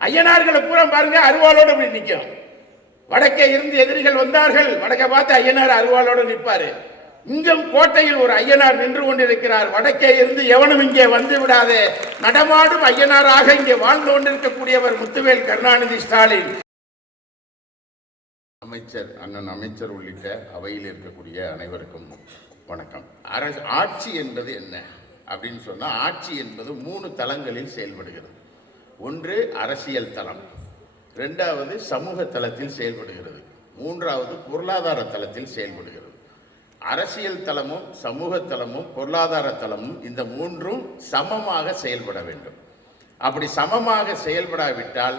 ஐயனார்களை பூரா பாருங்க அருவாளோடு இப்படி நிற்கும். வடக்கே இருந்து எதிரிகள் வந்தார்கள், வடக்கை பார்த்து ஐயனார் அருவாளோடு நிற்பாரு. இங்கும் கோட்டையில் ஒரு ஐயனார் நின்று கொண்டிருக்கிறார். வடக்கே இருந்து எவனும் இங்கே வந்து விடாதே, நடமாடும் ஐயனாராக இங்கே வாழ்ந்து கொண்டிருக்கக்கூடியவர் முத்துவேல் கருணாநிதி ஸ்டாலின். அமைச்சர் அண்ணன் அமைச்சர் உள்ளிட்ட அவையில் இருக்கக்கூடிய அனைவருக்கும் வணக்கம். ஆட்சி என்பது என்ன அப்படின்னு சொன்னா, ஆட்சி என்பது 3 தளங்களில் செயல்படுகிறது. ஒன்று அரசியல் தளம், 2வது சமூக தளத்தில் செயல்படுகிறது, 3வது பொருளாதார தளத்தில் செயல்படுகிறது. அரசியல் தளமும் சமூக தளமும் பொருளாதார தளமும் இந்த 3ம் சமமாக செயல்பட வேண்டும். அப்படி சமமாக செயல்படாவிட்டால்,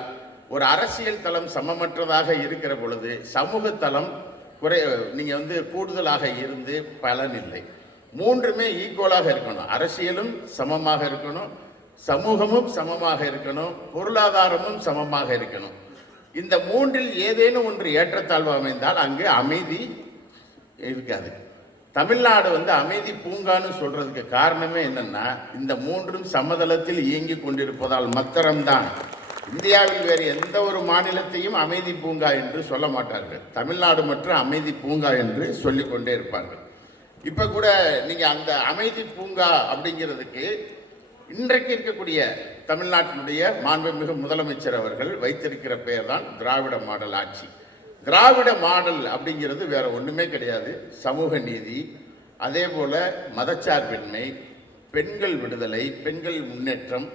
ஒரு அரசியல் தளம் சமமற்றதாக இருக்கிற பொழுது சமூக தளம் நீங்க கூடுதலாக இருந்து பலன் இல்லை. 3மே ஈக்குவலாக இருக்கணும். அரசியலும் சமமாக இருக்கணும், சமூகமும் சமமாக இருக்கணும், பொருளாதாரமும் சமமாக இருக்கணும். இந்த 3ல் ஏதேனும் ஒன்று ஏற்றத்தாழ்வு அமைந்தால் அங்கு அமைதி இருக்காது. தமிழ்நாடு அமைதி பூங்கான்னு சொல்றதுக்கு காரணமே என்னன்னா, இந்த 3ம் சமதளத்தில் இயங்கி கொண்டிருப்பதால் மாத்திரம்தான். இந்தியாவில் வேறு எந்த ஒரு மாநிலத்தையும் அமைதி பூங்கா என்று சொல்ல மாட்டார்கள். தமிழ்நாடு மற்றும் அமைதி பூங்கா என்று சொல்லிக் கொண்டே இருப்பார்கள். இப்ப கூட நீங்க அந்த அமைதி பூங்கா அப்படிங்கிறதுக்கு இன்றைக்கு இருக்கக்கூடிய தமிழ்நாட்டினுடைய மாண்புமிகு முதலமைச்சர் அவர்கள் வைத்திருக்கிற பெயர் தான் திராவிட மாடல் ஆட்சி. திராவிட மாடல் அப்படிங்கிறது வேற ஒண்ணுமே கிடையாது. சமூக நீதி, அதே போல மதச்சார்பின்மை, பெண்கள் விடுதலை, பெண்கள் முன்னேற்றம்,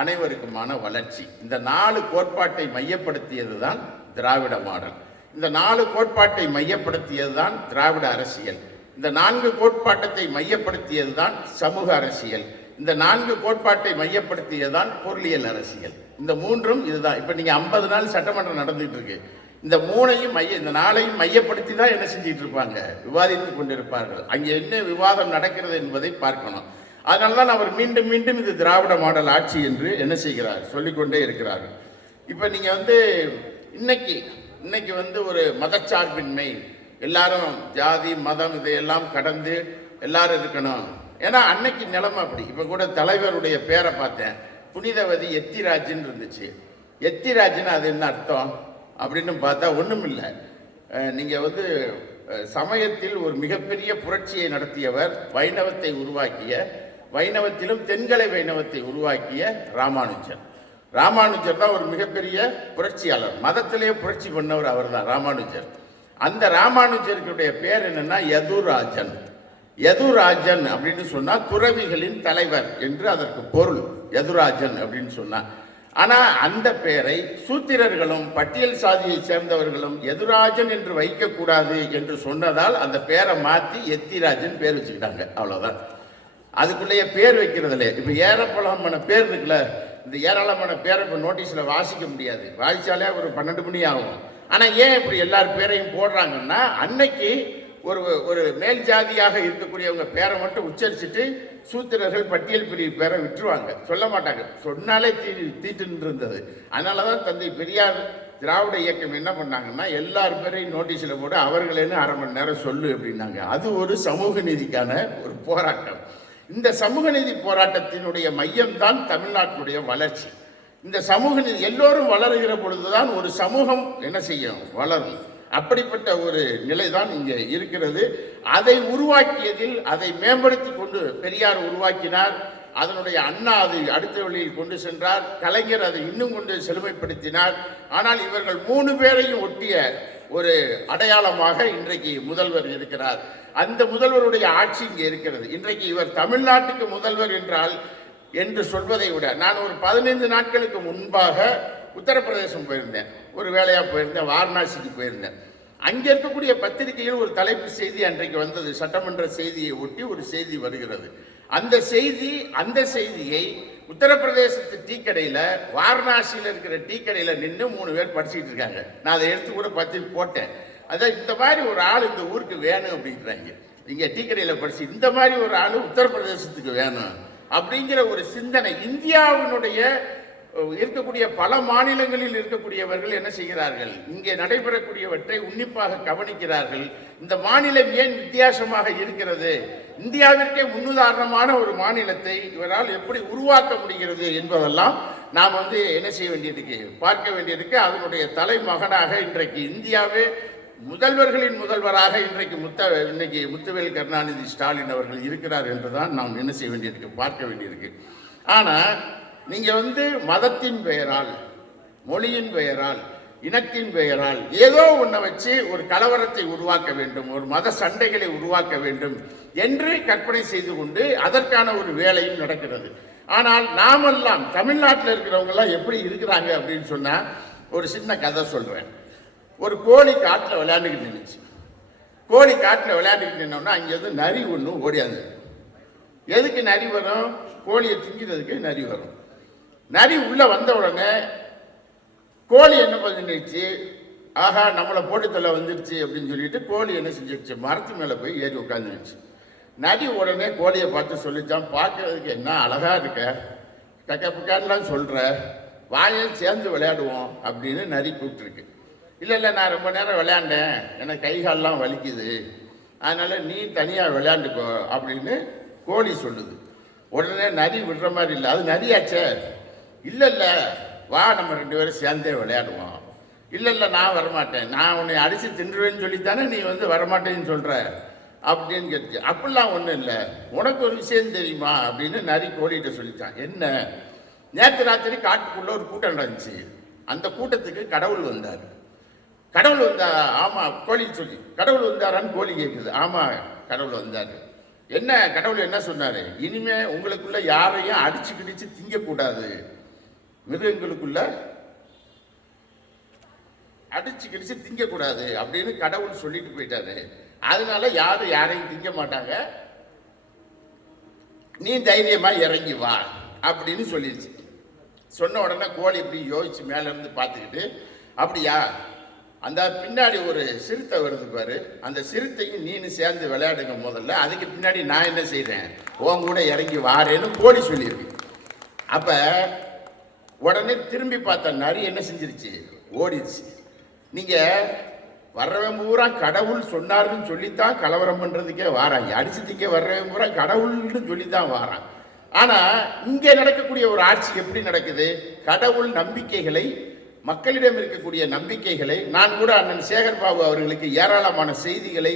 அனைவருக்குமான வளர்ச்சி, இந்த 4 கோட்பாட்டை மையப்படுத்தியது தான் திராவிட மாடல். இந்த 4 கோட்பாட்டை மையப்படுத்தியது தான் திராவிட அரசியல். இந்த 4 கோட்பாட்டத்தை மையப்படுத்தியது தான் சமூக அரசியல். இந்த 4 கோட்பாட்டை மையப்படுத்தியதுதான் பொருளியல் அரசியல். இந்த 3ம் இதுதான். இப்ப நீங்க 50 நாள் சட்டமன்றம் நடந்துட்டு இருக்கு. இந்த 3ஐயும் இந்த 4ஐயும் மையப்படுத்தி தான் என்ன செஞ்சிட்டு இருப்பாங்க, விவாதித்துக் கொண்டிருப்பார்கள். அங்கே என்ன விவாதம் நடக்கிறது என்பதை பார்க்கணும். அதனால்தான் அவர் மீண்டும் மீண்டும் இது திராவிட மாடல் ஆட்சி என்று என்ன செய்கிறார், சொல்லிக்கொண்டே இருக்கிறார்கள். இப்ப நீங்க இன்னைக்கு ஒரு மதச்சார்பின்மை, எல்லாரும் ஜாதி மதம் இதையெல்லாம் கடந்து எல்லாரும் இருக்கணும். ஏன்னா அன்னைக்கு நிலைமை அப்படி. இப்ப கூட தலைவருடைய பேரை பார்த்தேன், புனிதவதி எத்திராஜன் இருந்துச்சு. எத்திராஜன் அது என்ன அர்த்தம் அப்படின்னு பார்த்தா ஒண்ணும் இல்லை. நீங்க சமயத்தில் ஒரு மிகப்பெரிய புரட்சியை நடத்தியவர், வைணவத்தை உருவாக்கிய, வைணவத்திலும் தென்கலை வைணவத்தை உருவாக்கிய ராமானுஜர். ராமானுஜர் தான் ஒரு மிகப்பெரிய புரட்சியாளர். மதத்திலேயே புரட்சி பண்ணவர் அவர் தான் ராமானுஜர். அந்த ராமானுஜருடைய பேர் என்னன்னா யதுராஜன். யதுராஜன் அப்படின்னு சொன்னா துறவிகளின் தலைவர் என்று அதற்கு பொருள், யதுராஜன் அப்படின்னு சொன்னா. ஆனா அந்த பெயரை சூத்திரர்களும் பட்டியல் சாதியை சேர்ந்தவர்களும் யதுராஜன் என்று வைக்கக்கூடாது என்று சொன்னதால் அந்த பேரை மாற்றி எத்திராஜன் பேர் வச்சுக்கிட்டாங்க. அவ்வளவுதான். அதுக்குள்ளேயே பேர் வைக்கிறதுல இப்ப ஏராளமான பேர் இருக்குல்ல, இந்த ஏராளமான பேரை இப்ப நோட்டீஸ்ல வாசிக்க முடியாது. வாசிச்சாலே ஒரு 12 மணி ஆகும். ஆனா ஏன் இப்படி எல்லார் பேரையும் போடுறாங்கன்னா, அன்னைக்கு ஒரு மேல் ஜாதியாக இருக்கக்கூடியவங்க பேரை மட்டும் உச்சரிச்சுட்டு சூத்திரர்கள் பட்டியல் பிரிவு பேரை விட்டுருவாங்க, சொல்ல மாட்டாங்க. சொன்னாலே தீட்டு இருந்தது. அதனாலதான் தந்தை பெரியார் திராவிட இயக்கம் என்ன பண்ணாங்கன்னா, எல்லார் பேரையும் நோட்டீஸ்ல போட்டு அவர்களேன்னு 1/2 மணி நேரம் சொல்லு அப்படின்னாங்க. அது ஒரு சமூக நீதிக்கான ஒரு போராட்டம். இந்த சமூக நீதி போராட்டத்தினுடைய மையம் தான் தமிழ்நாட்டினுடைய வளர்ச்சி. இந்த சமூக நீதி எல்லோரும் வளருகிற பொழுதுதான் ஒரு சமூகம் என்ன செய்யும், வளரும். அப்படிப்பட்ட ஒரு நிலைதான் இங்கே இருக்கிறது. அதை உருவாக்கியதில், அதை மேம்படுத்தி கொண்டு பெரியார் உருவாக்கினார். அதனுடைய அண்ணா அதை அடுத்த வழியில் கொண்டு சென்றார். கலைஞர் அதை இன்னும் கொண்டு செழுமைப்படுத்தினார். ஆனால் இவர்கள் 3 பேரையும் ஒட்டிய ஒரு அடையாளமாக இன்றைக்கு முதல்வர் இருக்கிறார். அந்த முதல்வருடைய ஆட்சி இங்கே இருக்கிறது. இன்றைக்கு இவர் தமிழ்நாட்டுக்கு முதல்வர் என்று சொல்வதை விட, நான் ஒரு 15 நாட்களுக்கு முன்பாக உத்தரப்பிரதேசம் போயிருந்தேன், ஒரு வேலையா போயிருந்தேன், வாரணாசிக்கு போயிருந்தேன். அங்கே இருக்கக்கூடிய பத்திரிகையில் ஒரு தலைப்பு செய்தி அன்றைக்கு வந்தது. சட்டமன்ற செய்தியை ஒட்டி ஒரு செய்தி வருகிறது. அந்த செய்தியை உத்தரப்பிரதேசத்து டீ கடையில, வாரணாசியில் இருக்கிற டீ கடையில நின்று 3 பேர் படிச்சுட்டு இருக்காங்க. நான் அதை எடுத்து கூட பத்திரிக்கை போட்டேன். அதான் இந்த மாதிரி ஒரு ஆள் இந்த ஊருக்கு வேணும் அப்படிங்கிறாங்க. இங்க டீ கடையில படிச்சு இந்த மாதிரி ஒரு ஆள் உத்தரப்பிரதேசத்துக்கு வேணும் அப்படிங்கிற ஒரு சிந்தனை இந்தியாவினுடைய இருக்கக்கூடிய பல மாநிலங்களில் இருக்கக்கூடியவர்கள் என்ன செய்கிறார்கள், இங்கே நடைபெறக்கூடியவற்றை உன்னிப்பாக கவனிக்கிறார்கள். இந்த மாநிலம் ஏன் வித்தியாசமாக இருக்கிறது, இந்தியாவிற்கே முன்னுதாரணமான ஒரு மாநிலத்தை இவரால் எப்படி உருவாக்க முடிகிறது என்பதெல்லாம் நாம் வந்து என்ன செய்ய வேண்டியதுக்கு பார்க்க வேண்டியதுக்கு அதனுடைய தலைமகனாக இன்றைக்கு இந்தியாவே முதல்வர்களின் முதல்வராக இன்னைக்கு முத்துவேல் கருணாநிதி ஸ்டாலின் அவர்கள் இருக்கிறார் என்றுதான் நாம் என்ன செய்ய வேண்டியிருக்கு பார்க்க வேண்டியிருக்கு. ஆனால் நீங்கள் வந்து மதத்தின் பெயரால், மொழியின் பெயரால், இனத்தின் பெயரால் ஏதோ ஒன்றை வச்சு ஒரு கலவரத்தை உருவாக்க வேண்டும், ஒரு மத சண்டைகளை உருவாக்க வேண்டும் என்று கற்பனை செய்து கொண்டு அதற்கான ஒரு வேலையும் நடக்கிறது. ஆனால் நாமெல்லாம் தமிழ்நாட்டில் இருக்கிறவங்க எல்லாம் எப்படி இருக்கிறாங்க அப்படின்னு சொன்னா, ஒரு சின்ன கதை சொல்றேன். ஒரு கோழி காட்டில் விளையாண்டுக்கிட்டு நின்றுச்சு. கோழி காட்டில் விளையாண்டுக்கிட்டு நின்னோன்னா அங்கேருந்து நரி ஒன்று ஓடியாந்து. எதுக்கு நரி வரும்? கோழியை திங்கிறதுக்கு நரி வரும். நரி உள்ள வந்த உடனே கோழி என்ன பண்ணிடுச்சு, ஆஹா நம்மளை போட்டுத்தலை வந்துடுச்சு அப்படின்னு சொல்லிட்டு கோழி என்ன செஞ்சிருச்சு, மரத்து மேலே போய் ஏறி உட்காந்துருச்சு. நரி உடனே கோழியை பார்த்து சொல்லிச்சான், பார்க்கறதுக்கு என்ன அழகா இருக்க, கக்க பக்கான்லாம் சொல்ற, வாயில் சேர்ந்து விளையாடுவோம் அப்படின்னு நரி கூப்பிட்டுருக்கு. இல்லை நான் ரொம்ப நேரம் விளையாண்டேன், எனக்கு கை கால்லாம் வலிக்குது, அதனால நீ தனியாக விளையாண்டுக்கோ அப்படின்னு கோழி சொல்லுது. உடனே நரி விடுற மாதிரி இல்லை, அது நரியாச்சே. இல்லை வா நம்ம 2 பேரும் சேர்ந்தே விளையாடுவோம். இல்லை நான் வரமாட்டேன், நான் உன்னை அடித்து தின்றுவேன்னு சொல்லித்தானே நீ வந்து வரமாட்டேன்னு சொல்கிற அப்படின்னு கேட்டுச்சு. அப்படிலாம் ஒன்றும் இல்லை, உனக்கு ஒரு விஷயம் தெரியுமா அப்படின்னு நரி கோழிகிட்ட சொல்லித்தான். என்ன? நேற்று ராத்திரி காட்டுக்குள்ளே ஒரு கூட்டம் நடந்துச்சு, அந்த கூட்டத்துக்கு கடவுள் வந்தார். கடவுள் வந்தா? ஆமாம் கோழி சொல்லி. கடவுள் வந்தாரான்னு கோழி கேட்குது. ஆமாம் கடவுள் வந்தார். என்ன கடவுள் என்ன சொன்னார்? இனிமே உங்களுக்குள்ள யாரையும் அடிச்சு கிடிச்சு திங்கக்கூடாது, மிருகங்களுக்குள்ள அடிச்சு கிடிச்சு திங்கக்கூடாது அப்படின்னு கடவுள் சொல்லிட்டு போயிட்டாரு. அதனால யாரும் யாரையும் திங்க மாட்டாங்க, நீ தைரியமா இறங்கி வா அப்படின்னு சொல்லிடுச்சு. சொன்ன உடனே கோழி இப்படி யோசிச்சு மேல இருந்து பார்த்துக்கிட்டு, அப்படியா அந்த பின்னாடி ஒரு சிறுத்தை வருது பாரு, அந்த சிறுத்தையும் நீனு சேர்ந்து விளையாடுங்க முதல்ல, அதுக்கு பின்னாடி நான் என்ன செய்றேன், உன் கூட இறங்கி வாரேன்னு கோழி சொல்லியிருக்கு. அப்ப உடனே திரும்பி பார்த்த நரி என்ன செஞ்சிருச்சு, ஓடிடுச்சு. நீங்க வர்றவன் பூரா கடவுள் சொன்னார்னு சொல்லித்தான் கலவரம் பண்றதுக்கே வாராங்க, அடிச்சுட்டிங்க வர்றவன் பூரா கடவுள்னு சொல்லித்தான் வாரான். ஆனா இங்க நடக்கக்கூடிய ஒரு ஆட்சி எப்படி நடக்குது? கடவுள் நம்பிக்கைகளை, மக்களிடம் இருக்கக்கூடிய நம்பிக்கைகளை, நான் கூட அண்ணன் சேகர் பாபு அவர்களுக்கு ஏராளமான செய்திகளை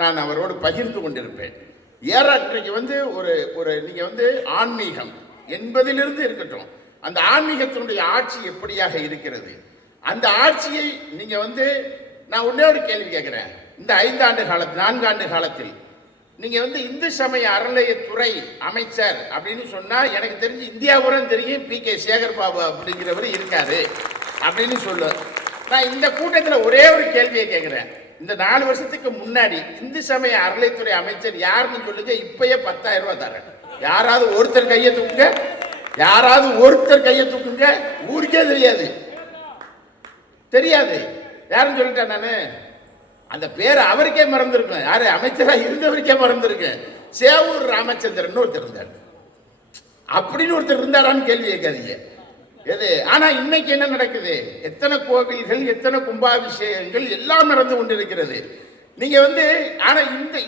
நான் அவரோடு பகிர்ந்து கொண்டிருப்பேன். இன்றைக்கு வந்து ஒரு நீங்க வந்து ஆன்மீகம் என்பதிலிருந்து இருக்கட்டும், அந்த ஆன்மீகத்தினுடைய ஆட்சி எப்படியாக இருக்கிறது, அந்த ஆட்சியை நீங்க வந்து நான் ஒன்னே ஒரு கேள்வி கேட்கிறேன். இந்த 5 ஆண்டு காலத்தில் 4 ஆண்டு காலத்தில் நீங்க வந்து இந்து சமய அறநிலையத்துறை அமைச்சர் அப்படின்னு சொன்னா எனக்கு தெரிஞ்சு இந்தியாவுடன் தெரியும் PK சேகர் பாபு அப்படிங்கிறவர் இருக்காரு அப்படின்னு சொல்ல. நான் இந்த கூட்டத்தில் ஒரே ஒரு கேள்வியை கேட்கிறேன். இந்த 4 வருஷத்துக்கு முன்னாடி இந்து சமய அறநிலையத்துறை அமைச்சர் யாருன்னு சொல்லுங்க, இப்பயே 10,000 ரூபாய் தரேன். யாராவது ஒருத்தர் கையை தூக்குங்க, யாராவது ஒருத்தர் கையை தூக்குங்க. ஊருக்கே தெரியாது, தெரியாது யாருன்னு சொல்லிட்டேன் நானு. அந்த பேர் அவருக்கே மறந்துருக்கேன், யாரு அமைச்சராக இருந்தவருக்கே மறந்துருக்கேன். சேவூர் ராமச்சந்திரன் ஒருத்தர் இருந்தார், அப்படின்னு ஒருத்தர் இருந்தாரான்னு கேள்வி கேட்காதீங்க. எது? ஆனா இன்னைக்கு என்ன நடக்குது? எத்தனை கோவில்கள், எத்தனை கும்பாபிஷேகங்கள் எல்லாம் நடந்து கொண்டிருக்கிறது. நீங்க வந்து ஆனா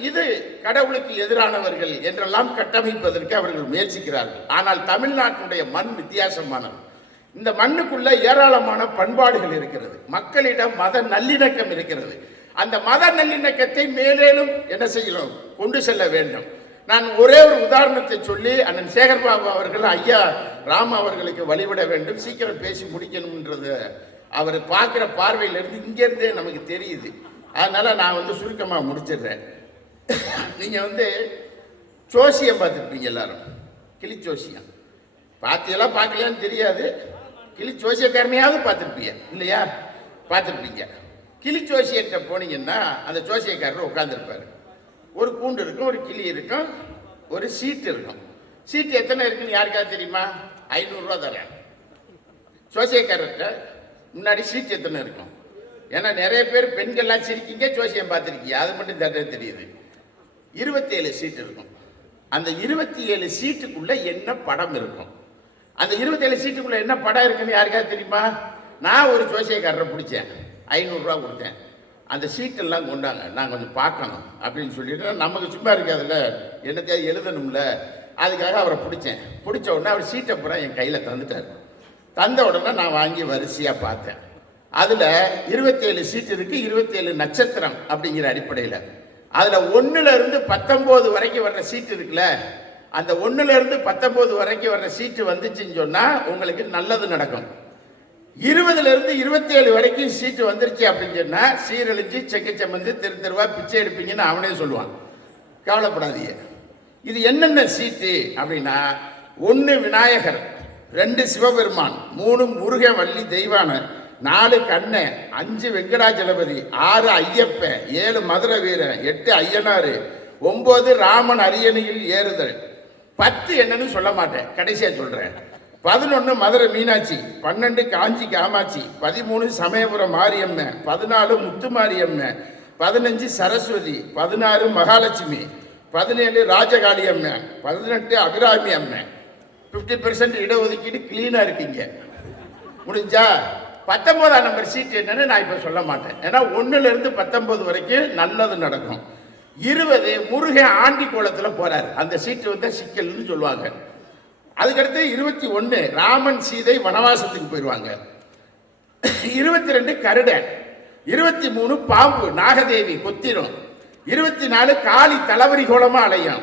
இது கடவுளுக்கு எதிரானவர்கள் என்றெல்லாம் கட்டமைப்பதற்கு அவர்கள் முயற்சிக்கிறார்கள். ஆனால் தமிழ்நாட்டுடைய மண் வித்தியாசமானது. இந்த மண்ணுக்குள்ள ஏராளமான பண்பாடுகள் இருக்கிறது, மக்களிடம் மத நல்லிணக்கம் இருக்கிறது. அந்த மத நல்லிணக்கத்தை மேலும் என்ன செய்யணும், கொண்டு செல்ல வேண்டும். நான் ஒரே ஒரு உதாரணத்தை சொல்லி அண்ணன் சேகர்பாபு அவர்கள் ஐயா ராம அவர்களுக்கு வழிவிட வேண்டும், சீக்கிரம் பேசி முடிக்கணும்ன்றது அவர் பார்க்குற பார்வையிலிருந்து இங்கேருந்தே நமக்கு தெரியுது. அதனால நான் வந்து சுருக்கமாக முடிச்சிடுறேன். நீங்கள் வந்து ஜோசியம் பார்த்துருப்பீங்க எல்லாரும், கிளி ஜோசியம் பார்த்தியெல்லாம் பார்க்கலையான்னு தெரியாது, கிளி ஜோசியக்காரனையாவது பார்த்துருப்பீங்க இல்லையா? பார்த்துருப்பீங்க. கிளி ஜோசியர்கிட்ட போனீங்கன்னா அந்த ஜோசியக்காரர் உட்காந்துருப்பாரு. ஒரு கூண்டு இருக்கும், ஒரு கிளி இருக்கும், ஒரு சீட்டு இருக்கும். சீட்டு எத்தனை இருக்குன்னு யாருக்காவது தெரியுமா? 500 ரூபா தரேன். ஜோசியக்காரர்கிட்ட முன்னாடி சீட்டு எத்தனை இருக்கும்? ஏன்னா நிறைய பேர் பெண்கள்லாம் சிரிக்கிங்க, ஜோசியம் பார்த்துருக்கீங்க, அது மட்டும் தர தெரியுது. 27 சீட்டு இருக்கும். அந்த 27 சீட்டுக்குள்ள என்ன படம் இருக்கும்? அந்த 27 சீட்டுக்குள்ள என்ன படம் இருக்குன்னு யாருக்காவது தெரியுமா? நான் ஒரு ஜோசியக்காரரை பிடிச்சேன், 500 ரூபா கொடுத்தேன். அந்த சீட்டெல்லாம் கொண்டாங்க, நான் கொஞ்சம் பார்க்கணும் அப்படின்னு சொல்லிட்டு, நமக்கு சும்மா இருக்காதுல்ல, என்னத்தையாவது எழுதணும்ல, அதுக்காக அவரை பிடிச்சேன். பிடிச்ச உடனே அவர் சீட்டை பூரா என் கையில் தந்துட்டார். தந்த உடனே நான் வாங்கி வரிசையாக பார்த்தேன். அதில் 27 சீட் இருக்கு, 27 நட்சத்திரம் அப்படிங்கிற அடிப்படையில். அதில் 1லிருந்து 19 வரைக்கும் வர்ற சீட் இருக்குல்ல, அந்த 1லிருந்து 19 வரைக்கும் வர்ற சீட்டு வந்துச்சுன்னு சொன்னால் உங்களுக்கு நல்லது நடக்கும். 20லிருந்து 27 வரைக்கும் சீட்டு வந்துருச்சு அப்படின்னு சொன்னால் சீரழிஞ்சு செக்கச்சமந்து தெரு தெருவா பிச்சை எடுப்பீங்கன்னு அவனே சொல்லுவான். கவலைப்படாதீங்க. இது என்னென்ன சீட்டு அப்படின்னா, 1 விநாயகர், 2 சிவபெருமான், 3 முருக வள்ளி தெய்வானர், 4 கண்ணன், 5 வெங்கடாஜலபதி, 6 ஐயப்ப, 7 மதுரை வீரன், 8 ஐயனாறு, 9 ராமன் அரியணையில் ஏறுதல், 10 என்னன்னு சொல்ல மாட்டேன், கடைசியா சொல்றேன். 11 மதுரை மீனாட்சி, 12 காஞ்சி காமாட்சி, 13 சமயபுரம் மாரியம்மன், 14 முத்து மாரியம்மன், 15 சரஸ்வதி, 16 மகாலட்சுமி, 17 ராஜகாளி அம்மன், 18 அபிராமி அம்மன். 50% இடஒதுக்கீடு கிளீனா இருக்கீங்க. முடிஞ்சா 19ஆம் நம்பர் சீட் என்னன்னு நான் இப்ப சொல்ல மாட்டேன். ஏன்னா 1லிருந்து 19 வரைக்கும் நல்லது நடக்கும். 20 முருகன் ஆண்டி கோலத்துல போறாரு, அந்த சீட்டு வந்து சிக்கல்னு சொல்லுவாங்க. அதுக்கடுத்து 21 ராமன் சீதை வனவாசத்துக்கு போயிடுவாங்க. 22 கருடன், 23 பாம்பு நாகதேவி கொத்திரும், 24 காளி தலவரி கோலமா அலையும்,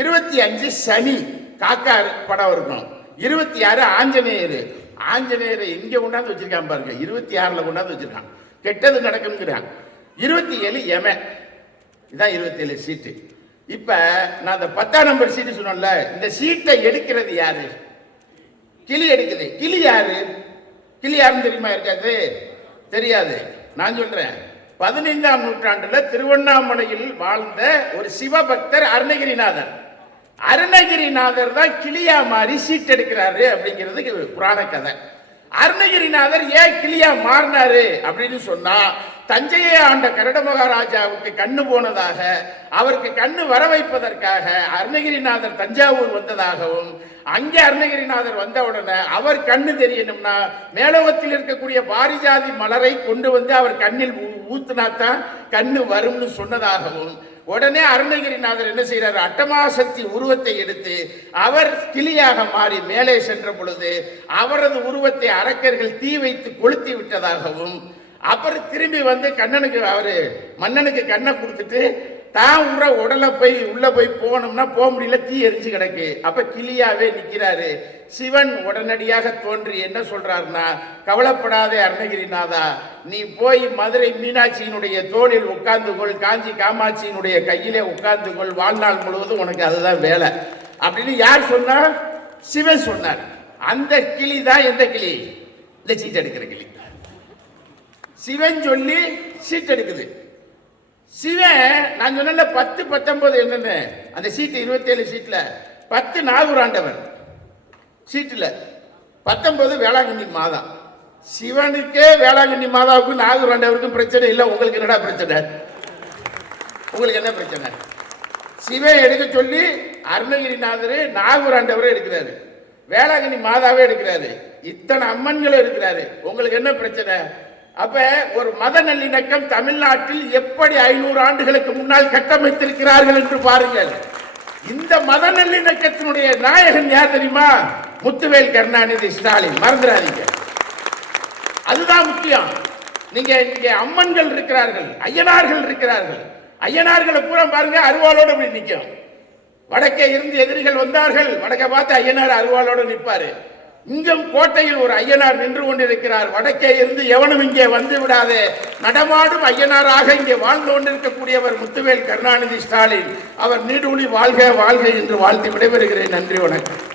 25 சனி காக்கா படம் இருக்கும், 26 ஆஞ்சநேயர். ஆஞ்சநேயரை இங்க கொண்டாந்து வச்சிருக்கான் பாருங்க, 26ல கொண்டாந்து வச்சிருக்கான், கெட்டது நடக்கும்ங்கிறான். 27 யமன். இதான் 27 சீட்டு. இப்ப நான் அந்த 10ஆம் நம்பர் சீட்டு சொன்னேன்ல, இந்த சீட்டை எடுக்கிறது யாரு? கிளி எடுக்குது. கிளி யாரு? கிளி யாருன்னு தெரியுமா? இருக்காது, தெரியாது. நான் சொல்றேன், 15ஆம் நூற்றாண்டுல திருவண்ணாமலையில் வாழ்ந்த ஒரு சிவபக்தர் அருணகிரிநாதர். அருணகிரிநாதர் தான் கிளியா மாறி சீட் எடுக்கிறாரு அப்படிங்கிறது புராண கதை. அருணகிரிநாதர் ஏன் கிளியா மாறினாரு அப்படின்னு சொன்னா, தஞ்சையை ஆண்ட கரட மகாராஜாவுக்கு கண்ணு போனதாக, அவருக்கு கண்ணு வர வைப்பதற்காக அருணகிரிநாதர் தஞ்சாவூர் வந்ததாகவும், அங்கே அருணகிரிநாதர் வந்த உடனே அவர் கண்ணு தெரியணும்னா மேலோகத்தில் இருக்கக்கூடிய பாரிஜாதி மலரை கொண்டு வந்து அவர் கண்ணில் ஊத்துனாத்தான் கண்ணு வரும்னு சொன்னதாகவும், உடனே அருணகிரிநாதர் என்ன செய்யறாரு, அட்டமாசக்தி உருவத்தை எடுத்து அவர் கிளியாக மாறி மேலே சென்ற பொழுது அவரது உருவத்தை அரக்கர்கள் தீ வைத்து கொளுத்தி விட்டதாகவும், அப்புறம் திரும்பி வந்து கண்ணனுக்கு அவரு மன்னனுக்கு கண்ணை கொடுத்துட்டு தான் உடலை போய் உள்ள போய் போனோம்னா போக முடியல, தீ எரிஞ்சு கிடக்கு. அப்ப கிளியாவே நிக்கிறாரு. சிவன் உடனடியாக தோன்றி என்ன சொல்றாருன்னா, கவலைப்படாதே அருணகிரிநாதா, நீ போய் மதுரை மீனாட்சியினுடைய தோளில் உட்கார்ந்து கொள், காஞ்சி காமாட்சியினுடைய கையிலே உட்கார்ந்து கொள், வாழ்நாள் முழுவதும் உனக்கு அதுதான் வேலை அப்படின்னு யார் சொன்னா? சிவன் சொன்னார். அந்த கிளி தான் எந்த கிளி? இந்த சீட் எடுக்கிற கிளி. சிவன் சொல்லி சீட் எடுக்குது. சிவன் நான் சொன்ன 10, 19 என்னன்னு அந்த சீட்டு 27 சீட்ல 10 நாகூராண்டவர் சீட்டுல, 19 வேளாங்கண்ணி மாதா. சிவனுக்கே வேளாங்கண்ணி மாதாவுக்கும் நாகூராண்டவருக்கும் பிரச்சனை இல்லை, உங்களுக்கு என்னடா பிரச்சனை? உங்களுக்கு என்ன பிரச்சனை? சிவன் எடுக்க சொல்லி அருணகிரிநாதர் நாகூராண்டவரை எடுக்கிறாரு, வேளாங்கண்ணி மாதாவே எடுக்கிறாரு, இத்தனை அம்மன்களும் இருக்கிறாரு, உங்களுக்கு என்ன பிரச்சனை? அப்ப ஒரு மத நல்லிணக்கம் தமிழ்நாட்டில் எப்படி 500 ஆண்டுகளுக்கு முன்னால் கட்டமைத்திருக்கிறார்கள் என்று பாருங்கள். இந்த மத நல்லிணக்கத்தினுடைய நாயகன் யார் தெரியுமா? முத்துவேல் கருணாநிதி ஸ்டாலின். மறந்துடாதீங்க, அதுதான் முக்கியம். நீங்க இங்க அம்மன்கள் இருக்கிறார்கள், ஐயனார்கள் இருக்கிறார்கள். ஐயனார்களை பூரா பாருங்க, அருவாளோடு அப்படி நிற்கும். வடக்கே இருந்து எதிரிகள் வந்தார்கள், வடக்கை பார்த்து ஐயனார் அருவாளோடு நிற்பாரு. இங்கும் கோட்டையில் ஒரு ஐயனார் நின்று கொண்டிருக்கிறார். வடக்கே இருந்து எவனும் இங்கே வந்து விடாதே, நடமாடும் ஐயனாராக இங்கே வாழ்ந்து கொண்டிருக்கக்கூடியவர் முத்துவேல் கருணாநிதி ஸ்டாலின். அவர் நீடூழி வாழ்க வாழ்க என்று வாழ்த்து விடைபெறுகிறேன். நன்றி, வணக்கம்.